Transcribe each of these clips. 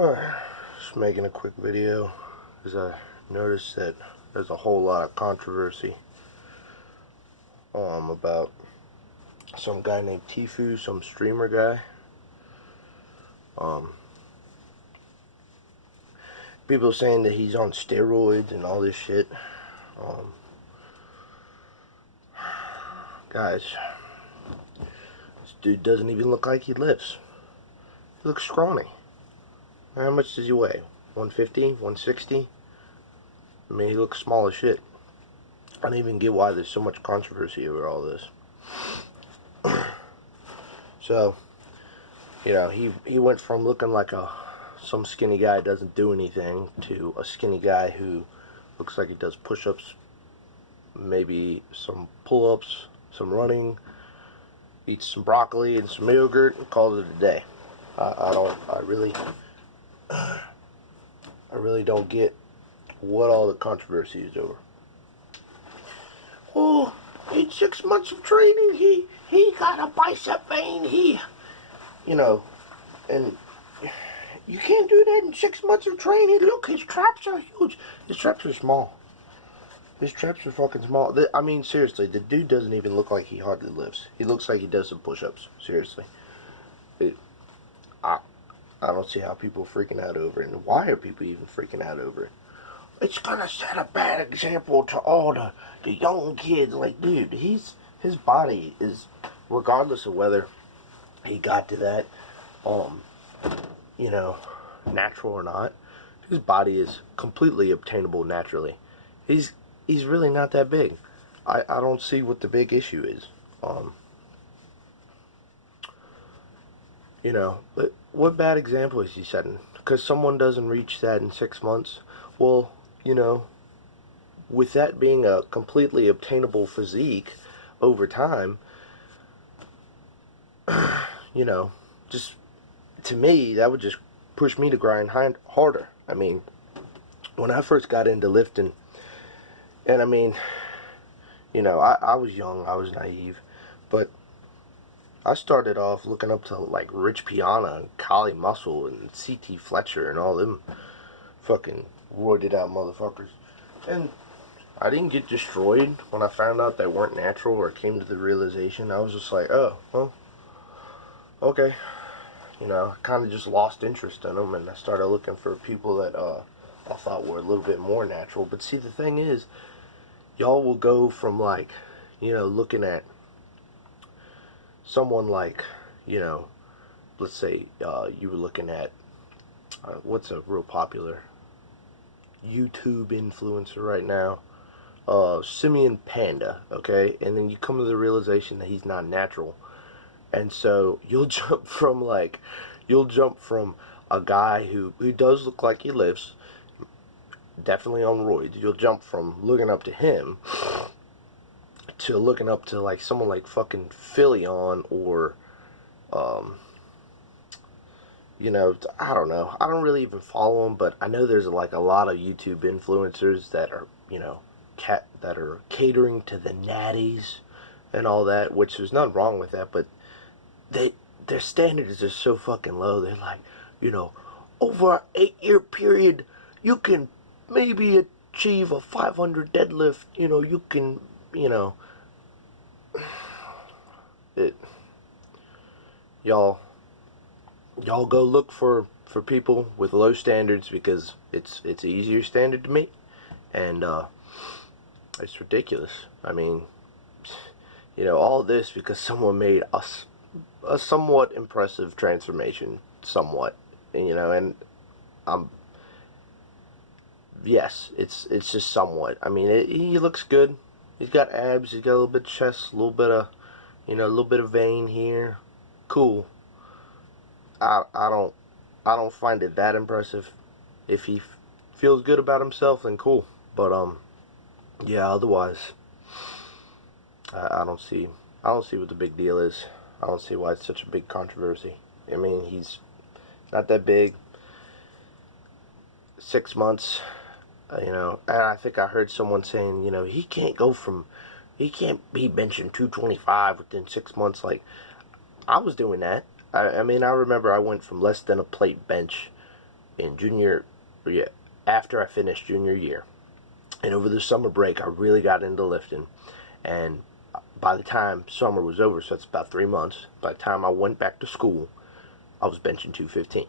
Just making a quick video as I noticed that there's a whole lot of controversy about some guy named Tfue, some streamer guy. People saying that he's on steroids and all this shit. Guys, this dude doesn't even look like he lifts. He looks scrawny. How much does he weigh? 150? 160? I mean, he looks small as shit. I don't even get why there's so much controversy over all this. So, you know, he went from looking like some skinny guy who doesn't do anything to a skinny guy who looks like he does push-ups, maybe some pull-ups, some running, eats some broccoli and some yogurt, and calls it a day. I really don't get what all the controversy is over. Oh, in 6 months of training, he got a bicep vein. You know, and you can't do that in 6 months of training. Look, his traps are huge. His traps are small. His traps are fucking small. I mean, seriously, the dude doesn't even look like he hardly lifts. He looks like he does some push-ups. Seriously. I don't see how people are freaking out over it, and why are people even freaking out over it? It's gonna set a bad example to all the young kids. Like, dude, his body is, regardless of whether he got to that, you know, natural or not, his body is completely obtainable naturally. He's really not that big. I don't see what the big issue is. You know, what bad example is he setting? Because someone doesn't reach that in 6 months. Well, you know, with that being a completely obtainable physique over time, you know, just, to me, that would just push me to grind harder. I mean, when I first got into lifting, and I mean, you know, I was young, I was naive, but I started off looking up to like Rich Piana and Kali Muscle and C.T. Fletcher and all them fucking roided out motherfuckers. And I didn't get destroyed when I found out they weren't natural or came to the realization. I was just like, oh, well, okay. You know, I kind of just lost interest in them, and I started looking for people that I thought were a little bit more natural. But see, the thing is, y'all will go from, like, you know, looking at someone like, you know, let's say you were looking at, what's a real popular YouTube influencer right now? Simeon Panda, okay? And then you come to the realization that he's not natural. And so you'll jump from a guy who does look like he lifts, definitely on roids. You'll jump from looking up to him to looking up to like someone like fucking Philion or you know, I don't know. I don't really even follow him, but I know there's like a lot of YouTube influencers that are, you know, that are catering to the natties and all that, which there's nothing wrong with that, but their standards are so fucking low. They're like, you know, over an 8-year period, you can maybe achieve a 500 deadlift. You know, you can, you know, y'all go look for people with low standards, because it's an easier standard to meet, and it's ridiculous. I mean, you know, all this because someone made a somewhat impressive transformation, somewhat, you know, and yes, it's just somewhat. I mean, he looks good. He's got abs. He's got a little bit of chest, a little bit of, you know, a little bit of vein here. Cool. I don't find it that impressive. If he feels good about himself, then cool. But yeah, otherwise, I don't see what the big deal is. I don't see why it's such a big controversy. I mean, he's not that big. 6 months, you know, and I think I heard someone saying, you know, he can't be benching 225 within 6 months. Like, I was doing that. I mean, I remember I went from less than a plate bench in yeah, after I finished junior year. And over the summer break, I really got into lifting. And by the time summer was over, so that's about 3 months, by the time I went back to school, I was benching 215.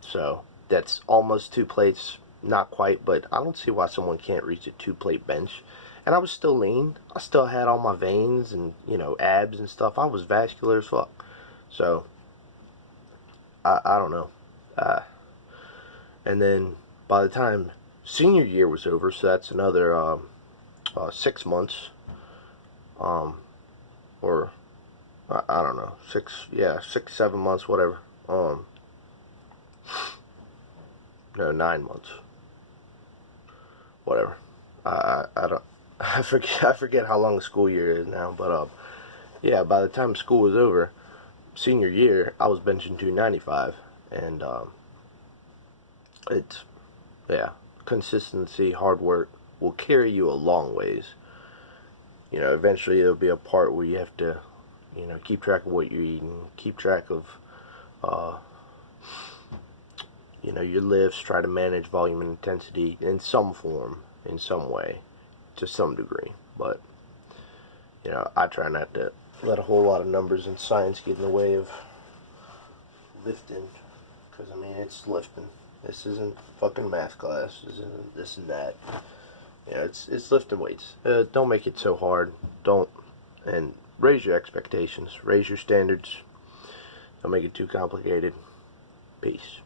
So that's almost 2 plates, not quite, but I don't see why someone can't reach a 2 plate bench. And I was still lean. I still had all my veins and, abs and stuff. I was vascular as fuck. So, I don't know. And then by the time senior year was over, so that's another 6 months, or I don't know, 6, 7 months, whatever. No, 9 months, whatever. I don't. I forget how long the school year is now, but yeah. By the time school was over, senior year, I was benching 295, and it's yeah, consistency, hard work will carry you a long ways. Eventually there'll be a part where you have to, keep track of what you're eating, keep track of, your lifts, try to manage volume and intensity in some form, in some way, to some degree. But, I try not to let a whole lot of numbers and science get in the way of lifting, because, it's lifting. This isn't fucking math class. This isn't this and that. It's lifting weights. Don't make it so hard. And raise your expectations. Raise your standards. Don't make it too complicated. Peace.